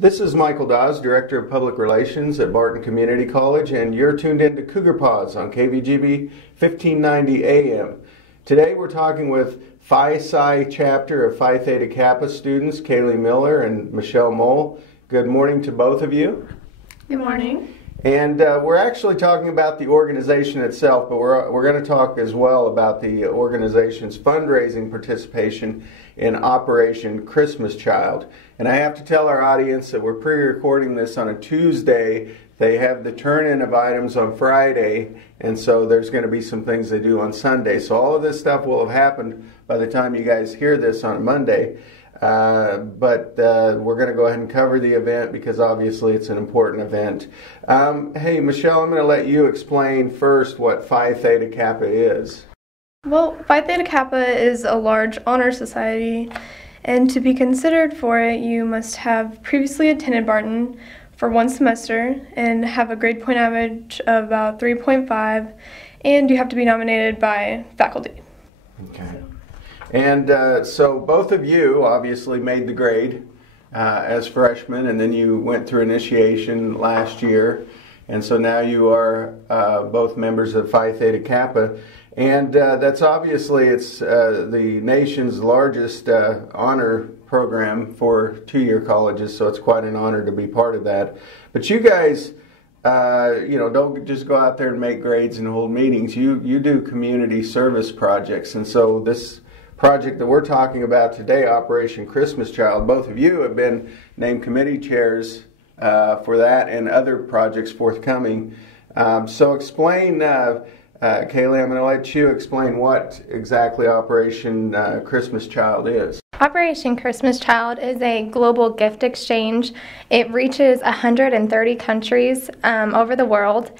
This is Michael Dawes, Director of Public Relations at Barton Community College, and you're tuned in to Cougar Paws on KVGB 1590 AM. Today we're talking with Phi Psi chapter of Phi Theta Kappa students, Kaylee Miller and Michelle Mole. Good morning to both of you. Good morning. And we're actually talking about the organization itself, but we're going to talk as well about the organization's fundraising participation in Operation Christmas Child. And I have to tell our audience that we're pre-recording this on a Tuesday. They have the turn-in of items on Friday, and so there's going to be some things they do on Sunday. So all of this stuff will have happened by the time you guys hear this on Monday. But we're going to go ahead and cover the event because obviously it's an important event. Hey, Michelle, I'm going to let you explain first what Phi Theta Kappa is. Well, Phi Theta Kappa is a large honor society, and to be considered for it, you must have previously attended Barton for one semester and have a grade point average of about 3.5, and you have to be nominated by faculty. Okay. And so both of you obviously made the grade as freshmen, and then you went through initiation last year, and so now you are both members of Phi Theta Kappa, and that's obviously it's the nation's largest honor program for two-year colleges, so it's quite an honor to be part of that. But you guys, don't just go out there and make grades and hold meetings. You do community service projects, and so this project that we're talking about today, Operation Christmas Child, both of you have been named committee chairs for that and other projects forthcoming. So explain, Kaylee, I'm going to let you explain what exactly Operation Christmas Child is. Operation Christmas Child is a global gift exchange. It reaches 130 countries over the world.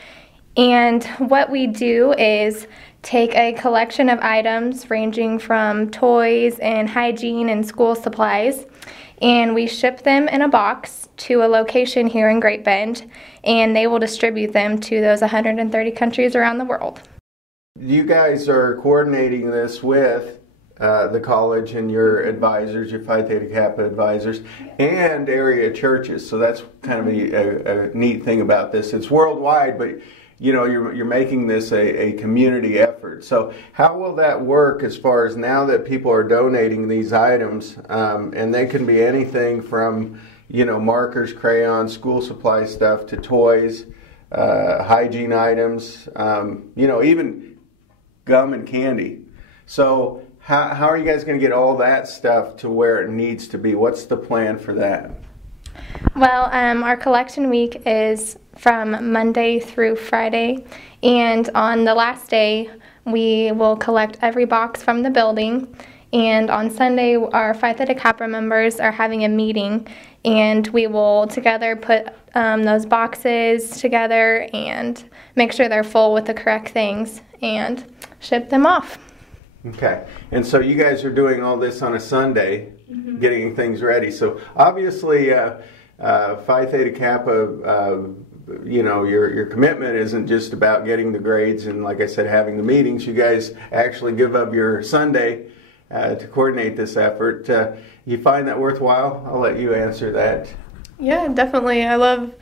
And what we do is take a collection of items ranging from toys and hygiene and school supplies, and we ship them in a box to a location here in Great Bend, and they will distribute them to those 130 countries around the world. You guys are coordinating this with the college and your advisors, your Phi Theta Kappa advisors, and area churches. So that's kind of a neat thing about this. It's worldwide, but you're making this a community effort. So how will that work as far as now that people are donating these items, and they can be anything from, markers, crayons, school supply stuff to toys, hygiene items, even gum and candy. So how are you guys going to get all that stuff to where it needs to be? What's the plan for that? Well, our collection week is from Monday through Friday, and on the last day we will collect every box from the building, and on Sunday our Phi Theta Kappa members are having a meeting, and we will together put those boxes together and make sure they're full with the correct things and ship them off. Okay, and so you guys are doing all this on a Sunday, getting things ready. So obviously Phi Theta Kappa, your commitment isn't just about getting the grades and, like I said, having the meetings. You guys actually give up your Sunday to coordinate this effort. You find that worthwhile? I'll let you answer that. Yeah, definitely. I love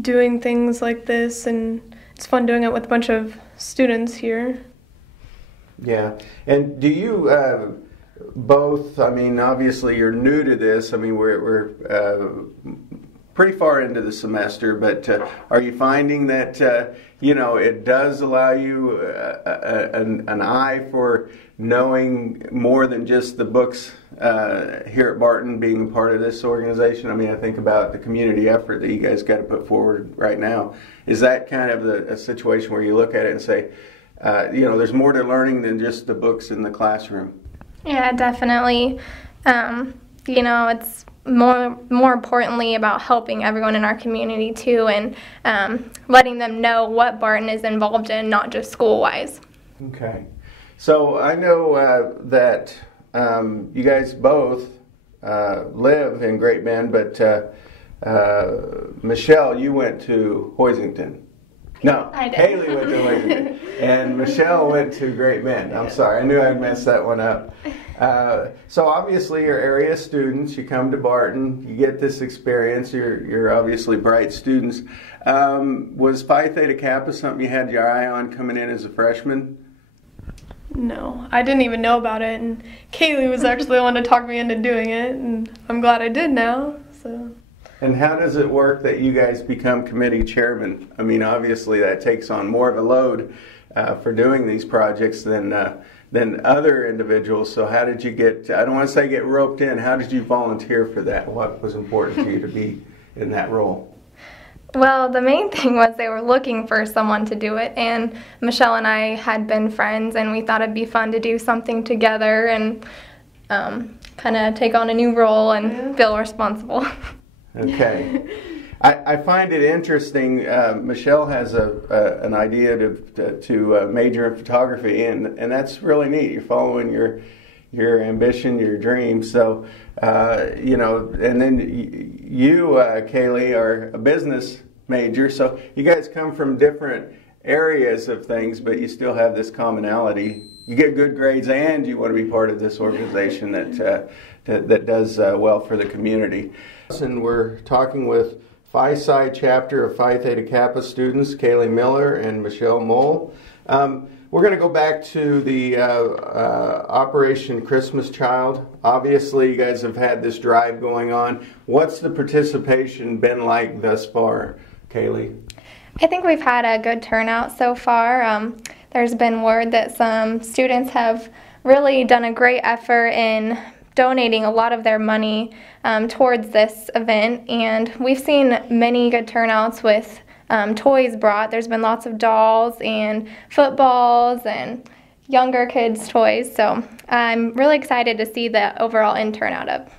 doing things like this, and it's fun doing it with a bunch of students here. Yeah, and do you both, obviously you're new to this. We're pretty far into the semester, but are you finding that, it does allow you an eye for knowing more than just the books here at Barton, being part of this organization? I think about the community effort that you guys got to put forward right now. Is that kind of a situation where you look at it and say, there's more to learning than just the books in the classroom? Yeah, definitely. It's more importantly about helping everyone in our community too, and letting them know what Barton is involved in, not just school-wise. Okay. So I know that you guys both live in Great Bend, but Michelle, you went to Hoisington. No, I did. Haley went to Hoisington, and Michelle went to Great Bend. I'm sorry, I knew I'd messed that one up. So obviously you're area students, you come to Barton, you get this experience, you're obviously bright students. Was Phi Theta Kappa something you had your eye on coming in as a freshman? No, I didn't even know about it, and Kaylee was actually the one to talk me into doing it, and I'm glad I did now. So. And how does it work that you guys become committee chairman? I mean, obviously that takes on more of a load for doing these projects than other individuals. So how did you get, I don't want to say get roped in, how did you volunteer for that? What was important to you to be in that role? Well, the main thing was they were looking for someone to do it, and Michelle and I had been friends, and we thought it'd be fun to do something together and kind of take on a new role and feel responsible. Okay. I find it interesting. Michelle has an idea to major in photography, and that's really neat. You're following your ambition, your dream. So, you know, and then you, Kaylee, are a business major. So you guys come from different areas of things, but you still have this commonality. You get good grades, and you want to be part of this organization that does well for the community. And we're talking with Phi Psi chapter of Phi Theta Kappa students, Kaylee Miller and Michelle Mole. We're going to go back to the Operation Christmas Child. Obviously, you guys have had this drive going on. What's the participation been like thus far, Kaylee? I think we've had a good turnout so far. There's been word that some students have really done a great effort in donating a lot of their money towards this event, and we've seen many good turnouts with toys brought. There's been lots of dolls and footballs and younger kids' toys, so I'm really excited to see the overall turnout of.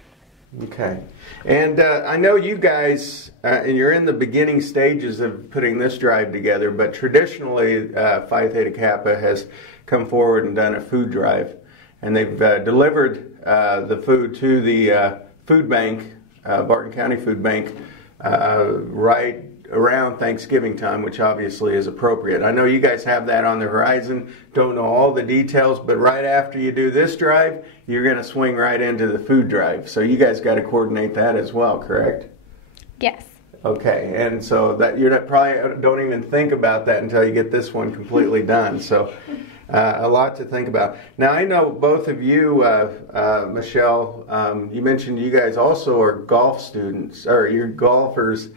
Okay. And I know you guys, and you're in the beginning stages of putting this drive together, but traditionally Phi Theta Kappa has come forward and done a food drive, and they've delivered the food to the food bank, Barton County Food Bank, right around Thanksgiving time, which obviously is appropriate. I know you guys have that on the horizon, don't know all the details, but right after you do this drive, you're going to swing right into the food drive. So you guys got to coordinate that as well, correct? Yes. Okay, and so that you're not, probably don't even think about that until you get this one completely done. So a lot to think about. Now I know both of you, Michelle, you mentioned you guys also are golf students, or you're golfers,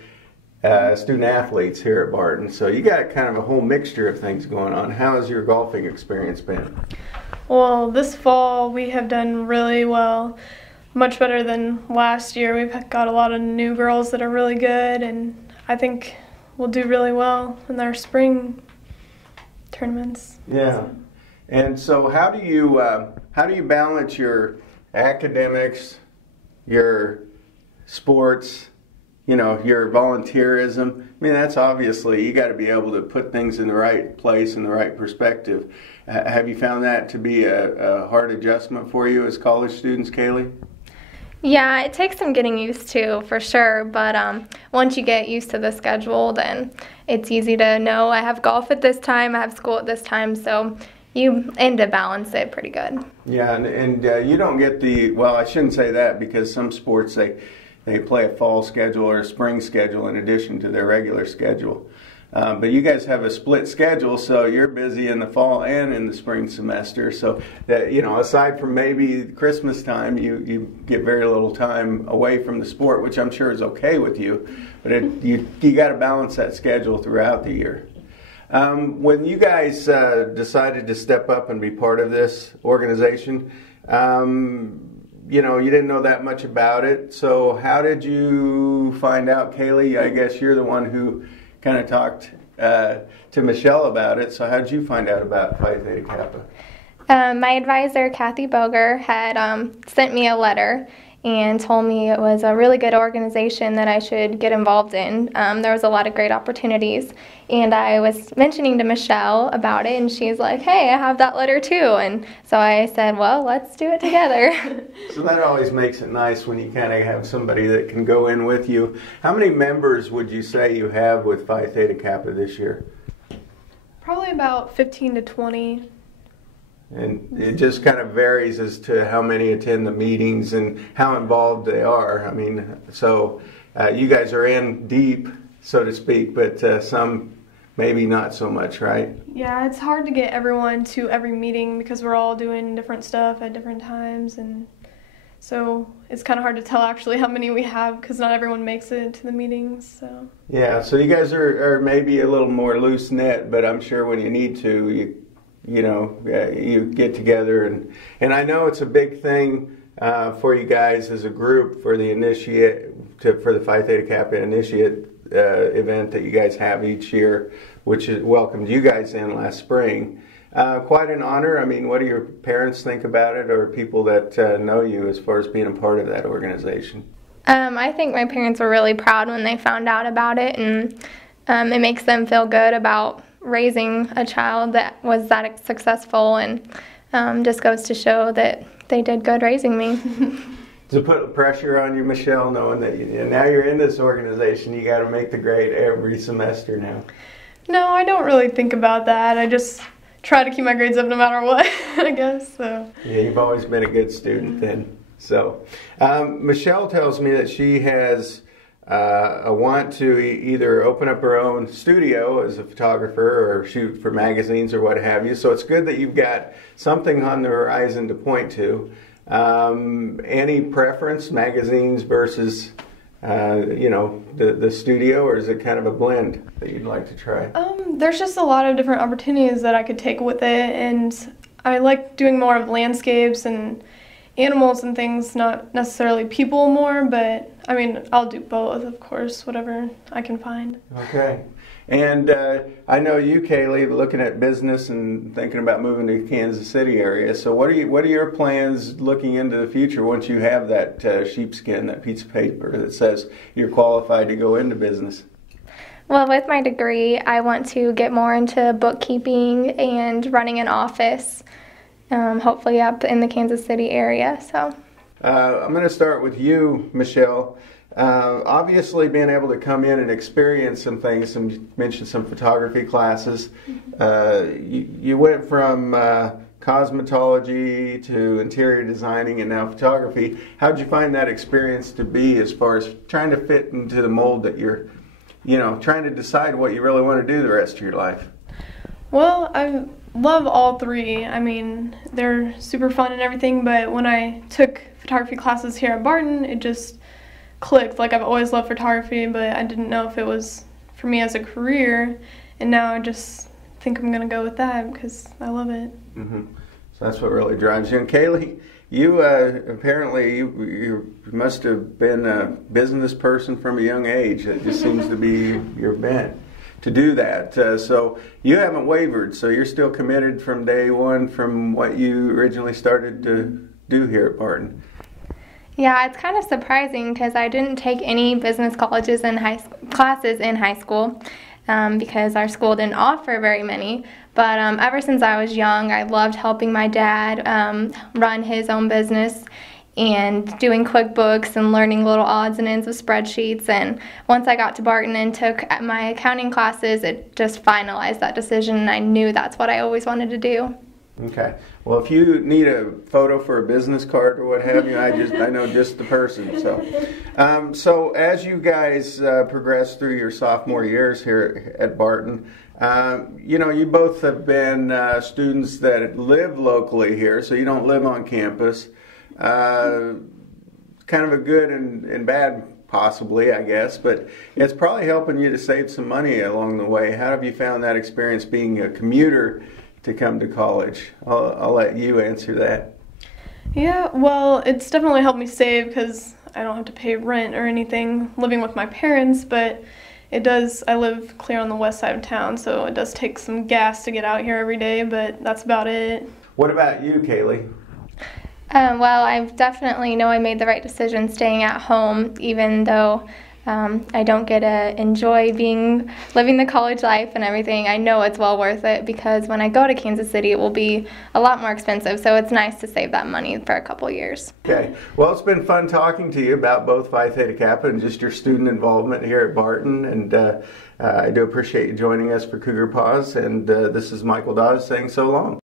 student athletes here at Barton. So you got kind of a whole mixture of things going on. How has your golfing experience been? Well, this fall we have done really well, much better than last year. We've got a lot of new girls that are really good, and I think we'll do really well in our spring tournaments. Yeah. And so how do you balance your academics, your sports, you know, your volunteerism? I mean, that's obviously, you got to be able to put things in the right place, in the right perspective. Have you found that to be a hard adjustment for you as college students, Kaylee? Yeah, it takes some getting used to, for sure, but once you get used to the schedule, then it's easy to know I have golf at this time, I have school at this time, so you aim to balance it pretty good. Yeah, and you don't get the, well, I shouldn't say that, because some sports, they play a fall schedule or a spring schedule in addition to their regular schedule. But you guys have a split schedule, so you're busy in the fall and in the spring semester. So that, you know, aside from maybe Christmas time, you get very little time away from the sport, which I'm sure is okay with you. But you got to balance that schedule throughout the year. When you guys decided to step up and be part of this organization, you know, you didn't know that much about it. So how did you find out, Kaylee? I guess you're the one who kind of talked to Michelle about it. So how did you find out about Phi Theta Kappa? My advisor, Kathy Boger, had sent me a letter and told me it was a really good organization that I should get involved in. There was a lot of great opportunities, and I was mentioning to Michelle about it, and she's like, hey, I have that letter too, and so I said, well, let's do it together. So that always makes it nice when you kind of have somebody that can go in with you. How many members would you say you have with Phi Theta Kappa this year? Probably about 15 to 20. And it just kind of varies as to how many attend the meetings and how involved they are. I mean, so you guys are in deep, so to speak, but some maybe not so much, right? Yeah, it's hard to get everyone to every meeting because we're all doing different stuff at different times, and so it's kind of hard to tell actually how many we have because not everyone makes it to the meetings. So yeah, so you guys are maybe a little more loose knit, but I'm sure when you need to, you get together, and I know it's a big thing for you guys as a group for the for the Phi Theta Kappa Initiate event that you guys have each year, which welcomed you guys in last spring. Quite an honor. I mean, what do your parents think about it, or people that know you as far as being a part of that organization? I think my parents were really proud when they found out about it, and it makes them feel good about raising a child that was that successful, and just goes to show that they did good raising me. To put pressure on you, Michelle, knowing that now you're in this organization, you got to make the grade every semester now. no, I don't really think about that. I just try to keep my grades up no matter what, I guess. So Yeah, you've always been a good student then. So Michelle tells me that she has a want to either open up her own studio as a photographer or shoot for magazines or what have you. So it's good that you've got something on the horizon to point to. Any preference, magazines versus, the studio, or is it kind of a blend that you'd like to try? there's just a lot of different opportunities that I could take with it, and I like doing more of landscapes and animals and things, not necessarily people more, but I mean, I'll do both, of course, whatever I can find. Okay. And I know you, Kaylee, looking at business and thinking about moving to the Kansas City area. So what are your plans looking into the future once you have that sheepskin, that piece of paper that says you're qualified to go into business? Well, with my degree, I want to get more into bookkeeping and running an office, hopefully up in the Kansas City area. So I'm going to start with you, Michelle. Obviously, being able to come in and experience some things, you mentioned some photography classes. You went from cosmetology to interior designing and now photography. How did you find that experience to be as far as trying to fit into the mold that you're, trying to decide what you really want to do the rest of your life? Well, I love all three. I mean, they're super fun and everything, but when I took photography classes here at Barton, it just clicked. Like, I've always loved photography, but I didn't know if it was for me as a career, and now I just think I'm going to go with that because I love it. Mm-hmm. So that's what really drives you. And Kaylee, you apparently you must have been a business person from a young age. It just seems to be your bent to do that. So you haven't wavered, so you're still committed from day one from what you originally started to do here at Barton. yeah, it's kind of surprising because I didn't take any business classes in high school because our school didn't offer very many. But ever since I was young, I loved helping my dad run his own business and doing QuickBooks and learning little odds and ends of spreadsheets. And once I got to Barton and took my accounting classes, it just finalized that decision, and I knew that's what I always wanted to do. Okay. Well, if you need a photo for a business card or what have you, I know just the person. So as you guys progress through your sophomore years here at Barton, you both have been students that live locally here, so you don't live on campus. Kind of a good and bad, possibly, I guess, but it's probably helping you to save some money along the way. How have you found that experience being a commuter to come to college? I'll let you answer that. Yeah, well, it's definitely helped me save because I don't have to pay rent or anything living with my parents, but it does, I live clear on the west side of town, so it does take some gas to get out here every day, but that's about it. What about you, Kaylee? Well, I definitely know I made the right decision staying at home, even though I don't get to enjoy living the college life and everything. I know it's well worth it because when I go to Kansas City, it will be a lot more expensive, so it's nice to save that money for a couple years. Okay. Well, it's been fun talking to you about both Phi Theta Kappa and just your student involvement here at Barton, and I do appreciate you joining us for Cougar Paws, and this is Michael Dawes saying so long.